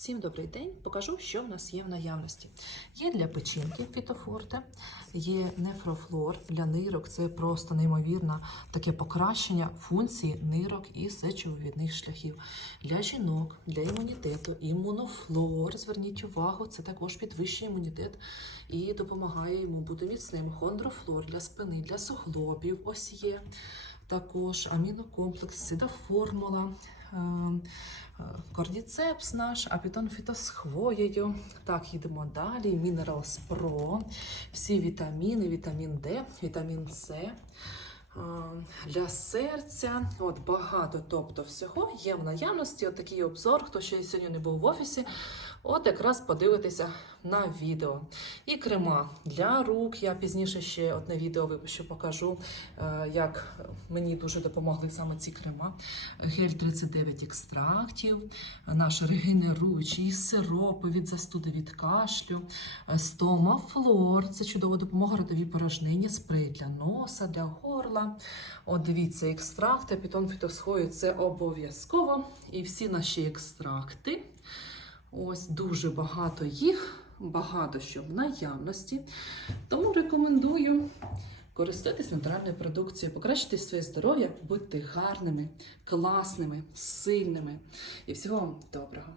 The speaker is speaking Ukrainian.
Всім добрий день! Покажу, що в нас є в наявності. Є для печінки фітофорте, є нефрофлор для нирок. Це просто неймовірне таке покращення функції нирок і сечовивідних шляхів. Для жінок, для імунітету, імунофлор, зверніть увагу, це також підвищує імунітет і допомагає йому бути міцним. Хондрофлор для спини, для суглобів ось є. Також амінокомплекс, сидаформула, кордіцепс наш, апітонфіто з хвоєю. Так, їдемо далі. Мінералс Про, всі вітаміни, вітамін Д, вітамін С. Для серця, от багато, тобто всього є в наявності. От такий обзор, хто ще сьогодні не був в офісі, от якраз подивитися на відео. І крема для рук, я пізніше ще одне відео випущу, покажу, як мені дуже допомогли саме ці крема. Гель 39 екстрактів, наш регенеруючий, сиропи від застуди, від кашлю, стомафлор, це чудова допомога, ротові порожнення, спрей для носа, для горла. От дивіться, екстракти, апітонфітосхою, це обов'язково. І всі наші екстракти, ось дуже багато їх, багато що в наявності. Тому рекомендую користуйтесь натуральною продукцією, покращити своє здоров'я, будьте гарними, класними, сильними. І всього вам доброго!